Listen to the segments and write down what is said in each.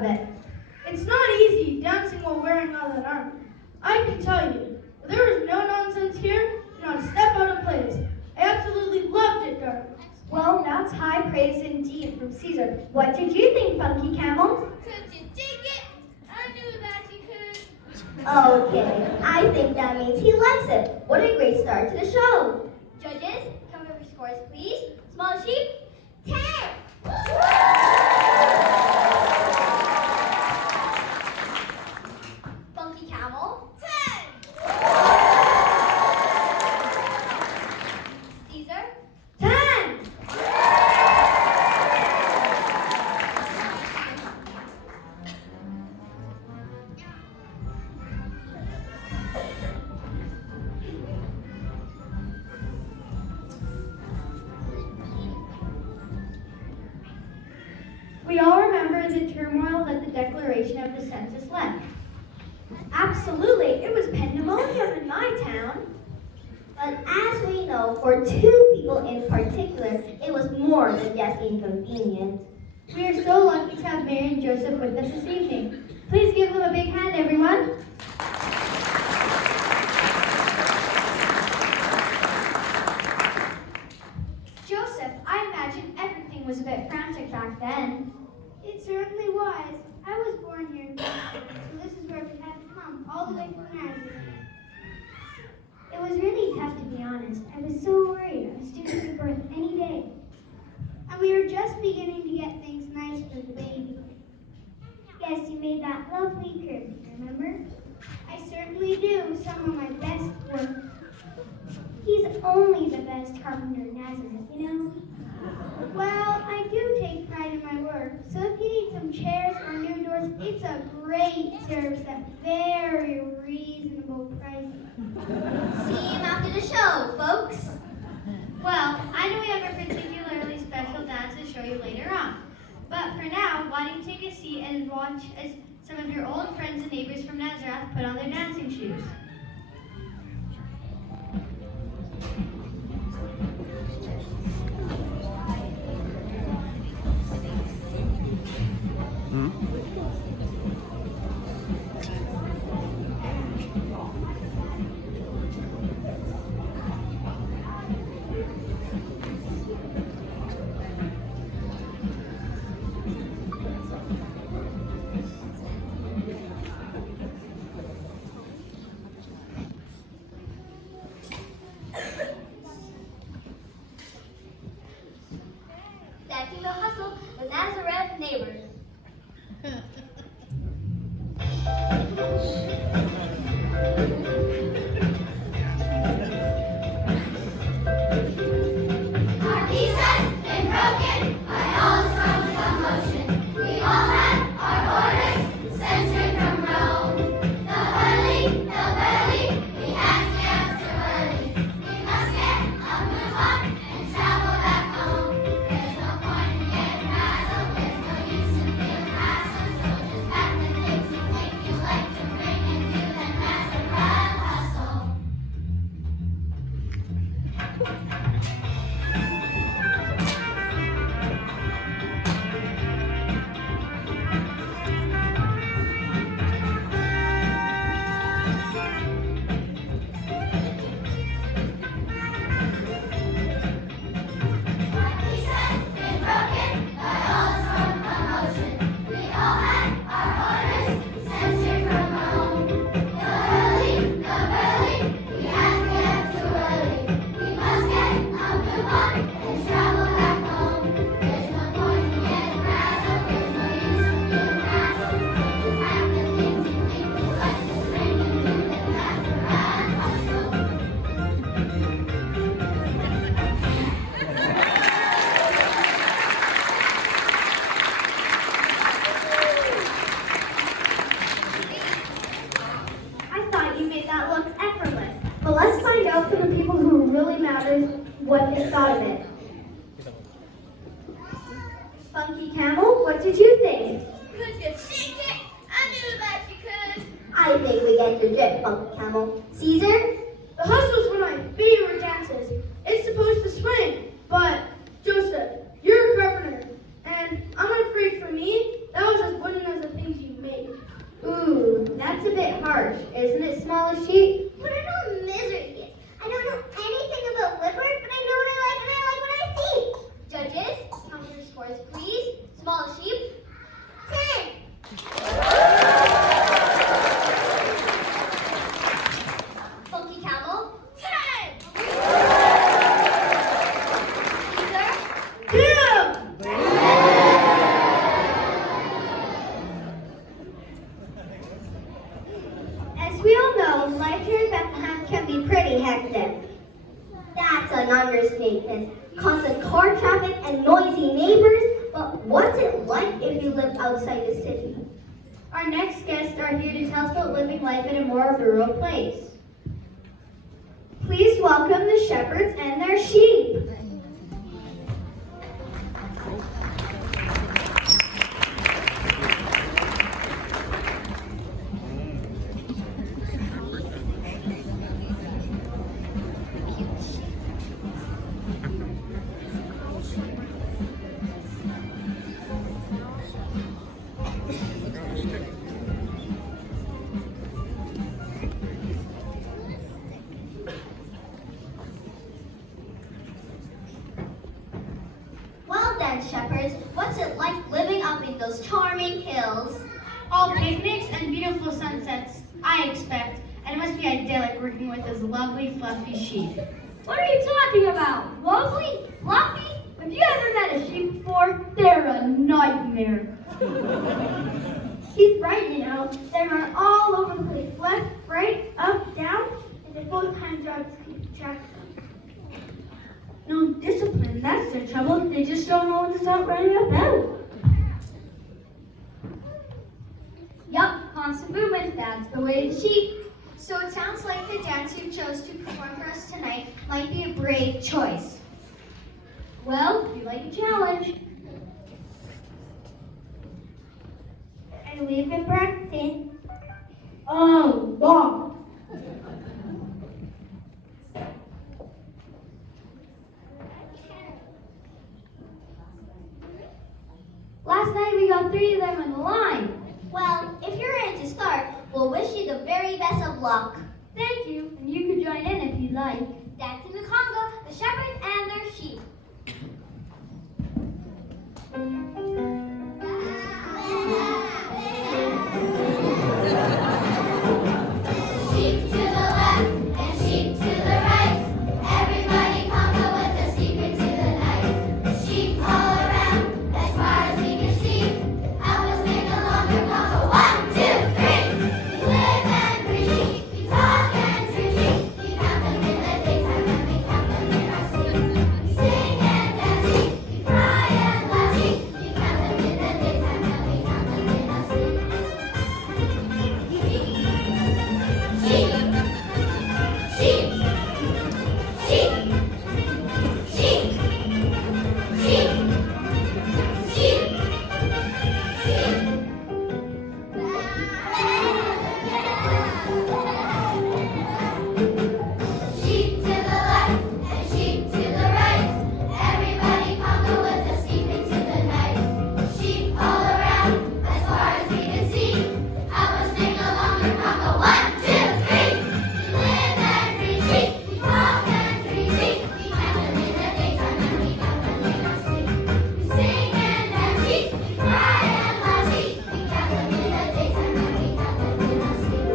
of it. It's not easy dancing while wearing all that armor. I can tell you, there was no nonsense here, not a step out of place. I absolutely loved it, darling. Well, that's high praise indeed from Caesar. What did you think, Funky Camel? Could you dig it? I knew that you could. Okay, I think that means he likes it. What a great start to the show. Judges, come over scores, please. Small sheep, 10. Funky camel, 10. Caesar, 10! We all remember the turmoil that the declaration of the census left. Absolutely, it was pandemonium in my town. But as we know, for two people in particular, it was more than just inconvenient. We are so lucky to have Mary and Joseph with us this evening. Please give them a big hand, everyone. Joseph, I imagine everything was a bit frantic back then. It certainly was. I was born here, so this is where we had to come, all the way from Nazareth. It was really tough, to be honest. I was so worried I was due to give birth any day. And we were just beginning to get things nice for the baby. Yes, you made that lovely crib, remember? I certainly do. Some of my best work. He's only the best carpenter in Nazareth, you know? Well, I do take pride in my work, so if you need some chairs or new doors, it's a great service at very reasonable prices. See him after the show, folks. Well, I know we have a particularly special dance to show you later on. But for now, why don't you take a seat and watch as some of your old friends and neighbors from Nazareth put on their dancing shoes. Dancing the hustle, the Nazareth neighbors. Our peace has been broken by all this wrong commotion. We all had our orders censored from Rome. The hurly, the burly, we had to answer early. We must get a move on and travel back home. There's no point in getting frazzled. There's no use in feeling hassled. So just pack the things you think you like to bring and do the Nazareth hustle. Our peace has been broken by all this wrong commotion. We all had our orders censored from Rome. The hurly, the burly, we had to get too early. We must get a move on and travel back home. There's no point in getting frazzled. There's no use in feeling hassled. So just pack the things you think you like to bring and do the Nazareth hustle. I thought you made that look effortless. But let's find out from the people who really matters what they thought of it. Funky Camel, what did you think? Could you shake it? I knew that you could. I think we get your drift, Funky Camel. Caesar? The hustle's one of my favorite dances. It's supposed to swing, but Joseph, you're a carpenter, and I'm afraid for me, that was as wooden as a That's an understatement. Constant car traffic and noisy neighbors, but what's it like if you live outside the city? Our next guests are here to tell us about living life in a more rural place. Please welcome the shepherds and their sheep. Well then, shepherds, what's it like living up in those charming hills? All picnics and beautiful sunsets, I expect. And it must be idyllic working with those lovely, fluffy sheep. What are you talking about? Lovely? Fluffy? Have you ever met a sheep before? They're a nightmare. He's right, you know. They run all over the place, left, right, up, down, and they're full-time jobs to keep track of them. No discipline, that's their trouble. They just don't know what to start running about. Yup, constant movement, that's the way the sheep. So it sounds like the dance you chose to perform for us tonight might be a brave choice. Well, we like a challenge. And we've been practicing. Oh, wow. Last night we got 3 of them in the line. Well, if you're ready to start, we'll wish you the very best of luck. Thank you, and you could join in if you'd like. Dancing the Congo, the shepherds and their sheep. Sheep to the left and sheep to the right. Everybody conga with us deep into the night. Sheep all around, as far as we can see. Help us make a longer conga. 1, 2, 3. We live and breathe. We talk and dream. We count them in the daytime and we count them in our sleep. We sing and dance. We cry and laugh. We count them in the daytime and we count them in our sleep. Sheep, sheep, sheep, sheep, sheep, sheep, sheep to the left and sheep to the right. Everybody conga with us deep into the night. Sheep all around, as far as we can see. Help us sing a longer conga. 1, 2, 3. We live and breathe sheep. We talk and dream sheep. We count them in the daytime and we count them in our sleep. We sing and dance sheep. We cry and laugh sheep. We count them in the daytime and we count them in our sleep.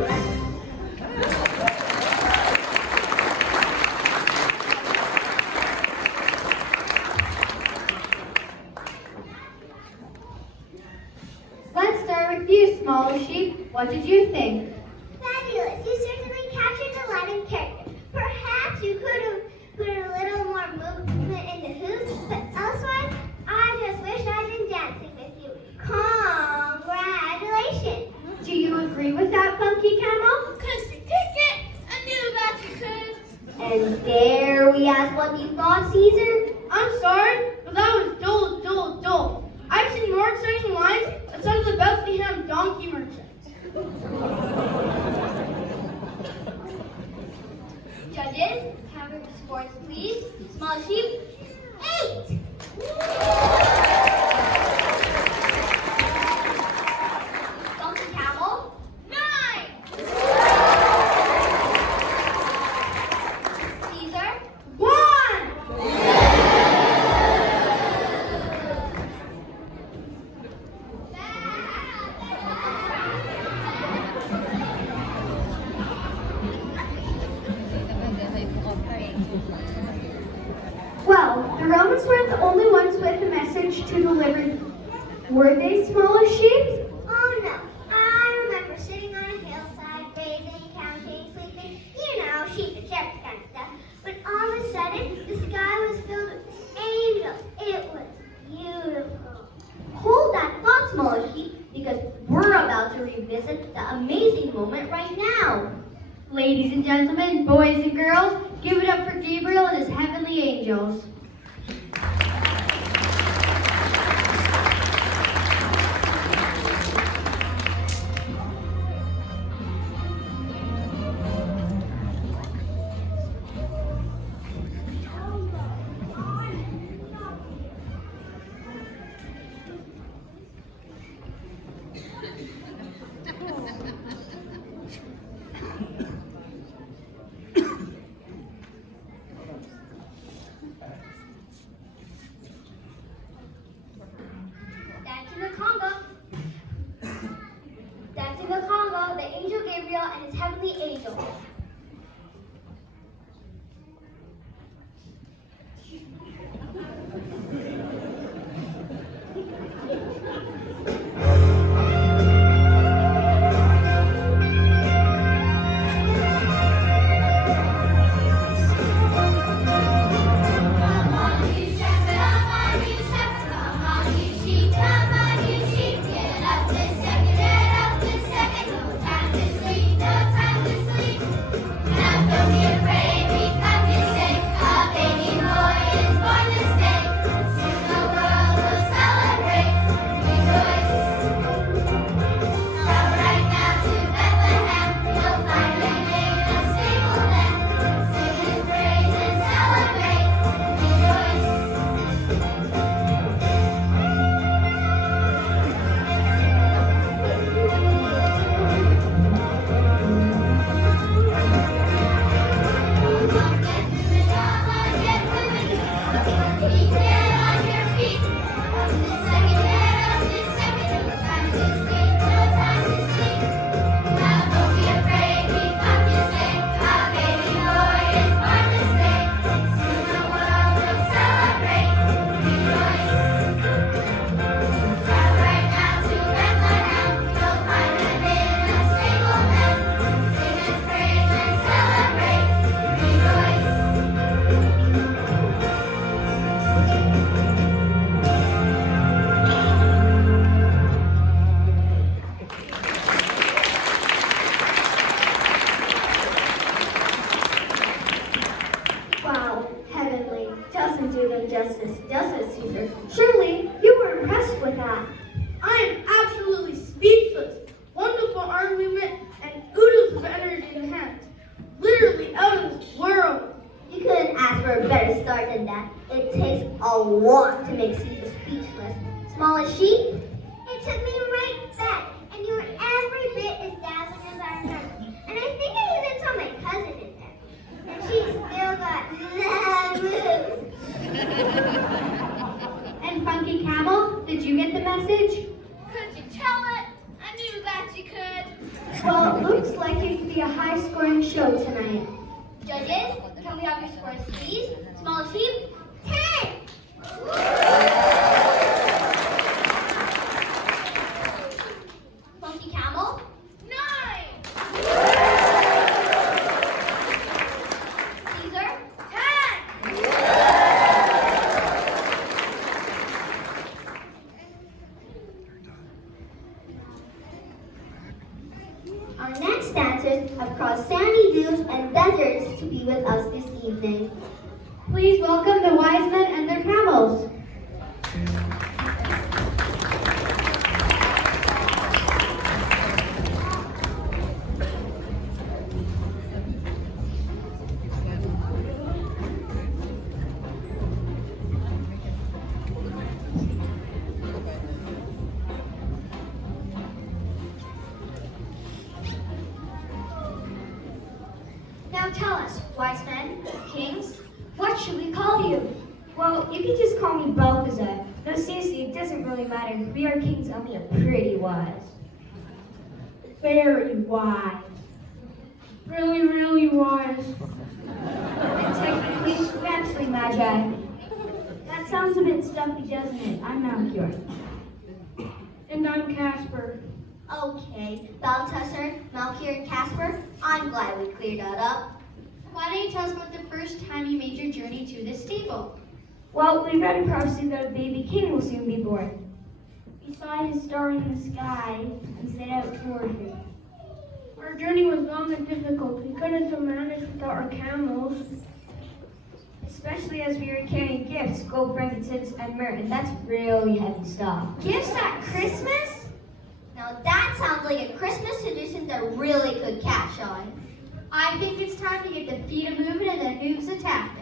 Let's start with you, smaller sheep. What did you think? Fabulous. You certainly captured the Latin character. Perhaps you could have put a little more movement in the hooves, but elsewise, I just wish I'd been dancing with you. Congratulations. Do you agree with that, Funky Camel? Could you kick it? I knew that you could. And dare we ask what you thought, Caesar? I'm sorry, but that was dull. I've seen more exciting lines outside of the Bethlehem donkey merchant. Judges, camera scores, please. Small sheep, 8. Funky Camel, 9. Caesar, 1! Well, the Romans weren't the only ones with a message to deliver. Were they smaller sheep? Oh no, I remember sitting on a hillside, grazing, counting, sleeping, you know, sheep and shepherds kind of stuff. But all of a sudden, Ladies and gentlemen, boys and girls, give it up for Gabriel and his heavenly angels. Dancing the Congo. Dancing the Congo, the angel Gabriel and his heavenly angels. Come on, you shepherd, come on, you sheep, get up this second, no time to sleep, no time to sleep. Now don't be afraid, we come to say, a baby boy is born this day. Soon the world will celebrate, rejoice. Travel right now to Bethlehem, you'll find him in a stable then. Sing his praise and celebrate, rejoice. Wow, heavenly. Doesn't do them justice, does it, Caesar? Surely you were impressed with that. I am absolutely speechless. Wonderful arm movement and oodles of energy in the hands. Literally out of this world. You couldn't ask for a better start than that. It takes a lot to make Caesar speechless. Small as sheep? It took me right back, and you were every bit as dazzling as I remember. And I think I even saw my cousin in there. And she still got mad moves. And Funky Camel, did you get the message? Could you tell it? I knew that you could. Well, it looks like it could be a high-scoring show tonight. Judges, can we have your scores, please? Small sheep, 10. Funky camel, 9. Caesar, 10. Our next dancers have crossed sandy dunes and deserts to be with us this evening. Please welcome the wise men and their camels. Now tell us, wise men, kings, what should we call you? Well, you can just call me Balthazar. No, seriously, it doesn't really matter. We are kings only are pretty wise. Very wise. Really, really wise. And technically, we're actually magi. That sounds a bit stuffy, doesn't it? I'm Melchior. And I'm Casper. Okay, Balthazar, Melchior, and Casper, I'm glad we cleared that up. Why don't you tell us about the first time you made your journey to this stable? Well, we read a prophecy that a baby king will soon be born. We saw his star in the sky and set out toward him. Our journey was long and difficult. We couldn't have managed without our camels. Especially as we were carrying gifts, gold, frankincense, and myrrh, and that's really heavy stuff. Gifts at Christmas? Now that sounds like a Christmas tradition that really could catch on. I think it's time to get the feet a moving and the hooves a tapping.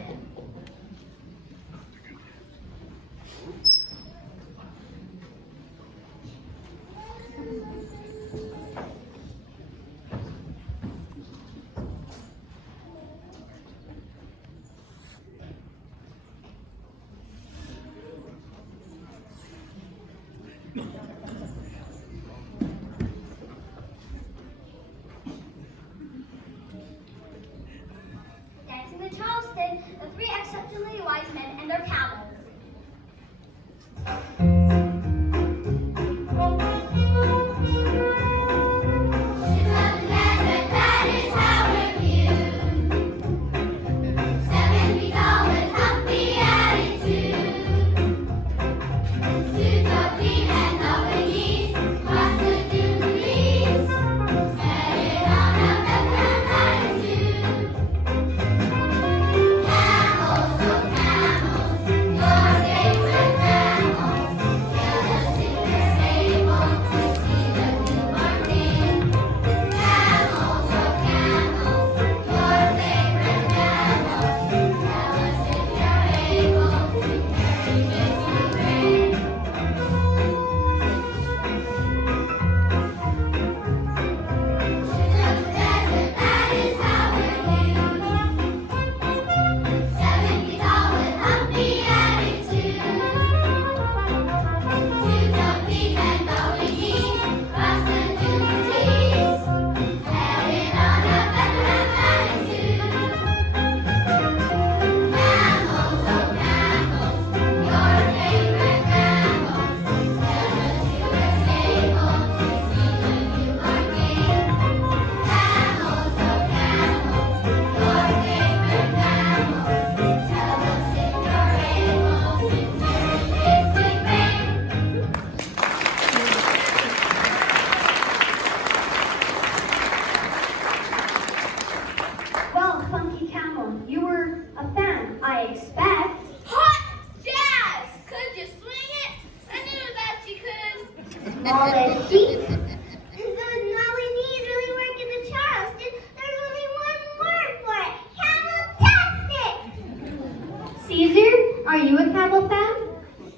Dancing the Charleston, the three exceptionally wise men and their camels. That is how we're viewed. 7 feet tall with humpy attitude. 2 toed feet and open knees. Cross the dune breeze. Headed on a Bethlehem attitude. Camels, oh camels, your favorite mammals. Tell us if you're stable to see the newborn king. Camels, oh camels, your favorite mammals. Tell us if you're able to carry this new grain. Shoes of the desert, that is how we're viewed. 7 feet tall with humpy attitude. 2 toed feet and open knees. Cross the dune breeze. Headed on a Bethlehem attitude. Camels, oh camels, your favorite mammals. Tell us you were stable to see the newborn king. Camels, oh camels, your favorite mammals. Tell us if you're able to carry this good grain. Well, Funky Camel, you were a fan, I expect. Hot jazz! Could you swing it? I knew that you could. Small and deep. Those gnarly knees really work in the Charleston. There's only one word for it. Camel-tastic! Caesar, are you a camel fan?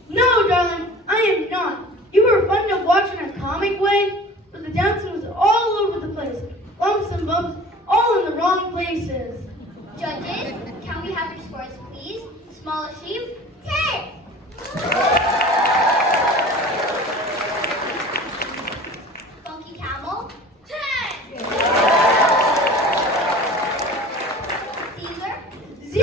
No, darling, I am not. You were fun to watch in a comic way, but the dancing was all over the place. Bumps and bumps, all in the wrong places. Judges, can we have your scores, please? Smallest sheep? 10. Funky Camel? 10. Caesar? 0!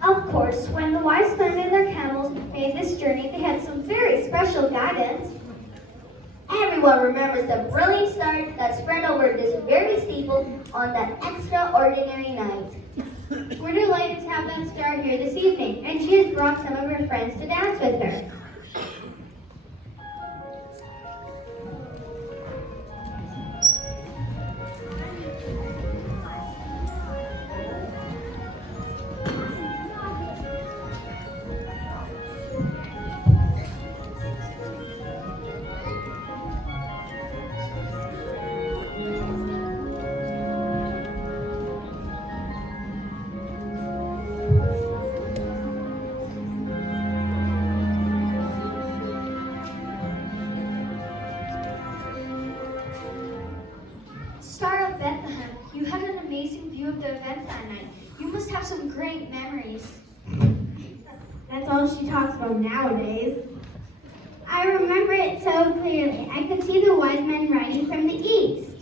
Of course, when the wise men and their camels made this journey, they had some very special guidance. Everyone remembers the brilliant star that spread over this very steeple on that extraordinary night. We're delighted to have that star here this evening, and she has brought some of her friends to dance with her. Star of Bethlehem, you had an amazing view of the events that night. You must have some great memories. That's all she talks about nowadays. I remember it so clearly. I could see the wise men riding from the east.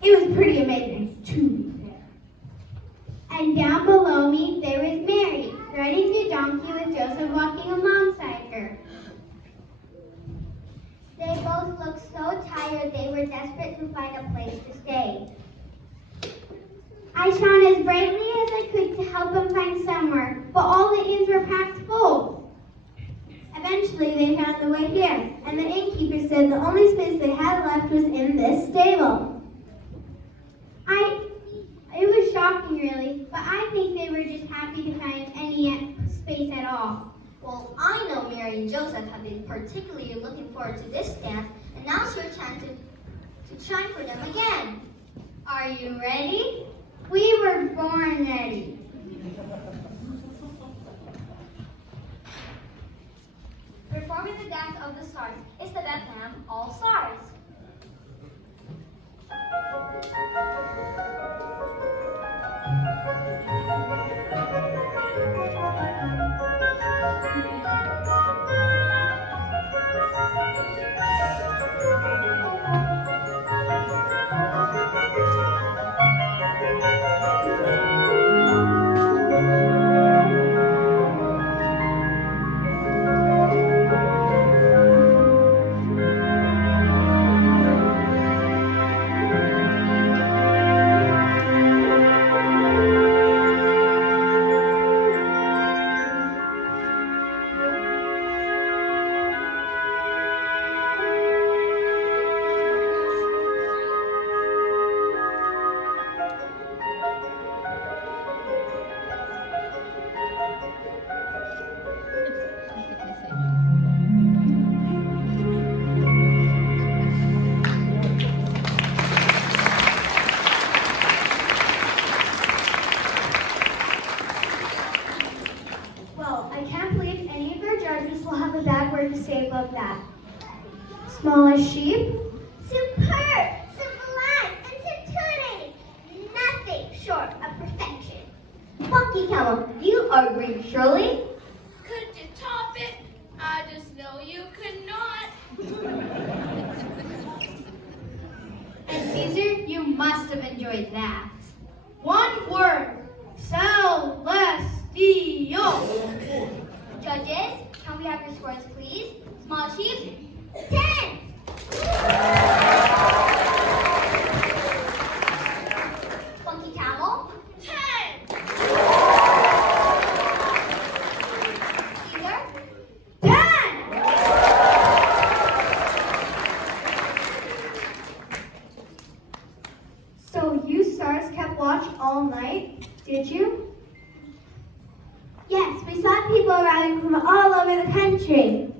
It was pretty amazing, to be fair. And down below me, there was Mary, riding the donkey with Joseph walking alongside her. They both looked so tired they were desperate to find a place to stay. I shone as brightly as I could to help them find somewhere, but all the inns were packed full. Eventually, they found the way here, and the innkeeper said the only space they had left was in this stable. It was shocking, really, but I think they were just happy to find any space at all. Well, I know Mary and Joseph have been particularly looking forward to this dance, and now's your chance to shine for them again. Are you ready? We were born ready. Performing the dance of the stars is the Bethlehem All Stars. Well, I can't believe any of your judges will have a bad word to say about that. Smallest sheep? Superb, sublime, and titulating. Nothing short of perfection. Funky Camel, you are great, surely. Could you top it? I just know you could not. And Caesar, you must have enjoyed that. One word. Celestial. Judges, can we have your scores, please? Small sheep? 10. Funky Camel? 10. Caesar? 10. So you stars kept watch all night, did you? Yes, we saw people arriving from all over the country.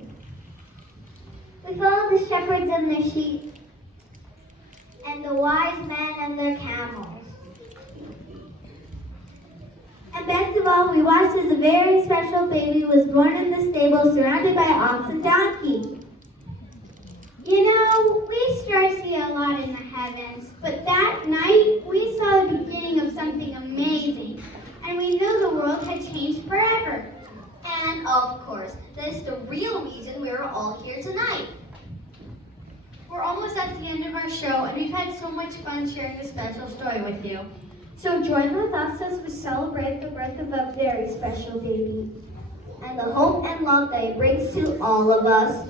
We followed the shepherds and their sheep, And the wise men and their camels. and best of all, we watched as a very special baby was born in the stable surrounded by ox and donkey. You know, we stars see a lot in the heavens, but that night we saw the beginning of something amazing, and we knew the world had changed forever. And of course, this is the real reason we are all here tonight. We're almost at the end of our show, and we've had so much fun sharing this special story with you. So join with us as we celebrate the birth of a very special baby and the hope and love that it brings to all of us.